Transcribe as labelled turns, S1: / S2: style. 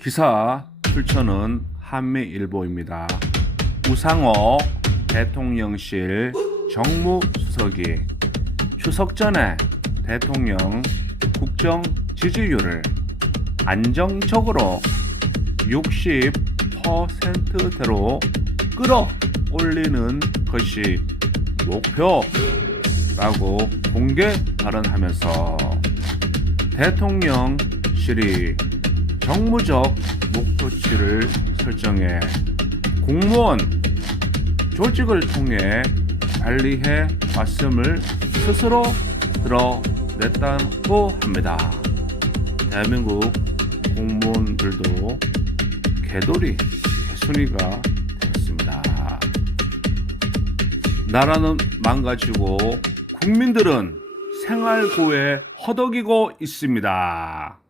S1: 기사 출처는 한미일보입니다. 우상호 대통령실 정무수석이 추석 전에 대통령 국정 지지율을 안정적으로 60%대로 끌어올리는 것이 목표라고 공개 발언하면서 대통령실이 정무적 목표치를 설정해 공무원 조직을 통해 관리해 왔음을 스스로 드러냈다고 합니다. 대한민국 공무원들도 개돌이 개순이가 되었습니다. 나라는 망가지고 국민들은 생활고에 허덕이고 있습니다.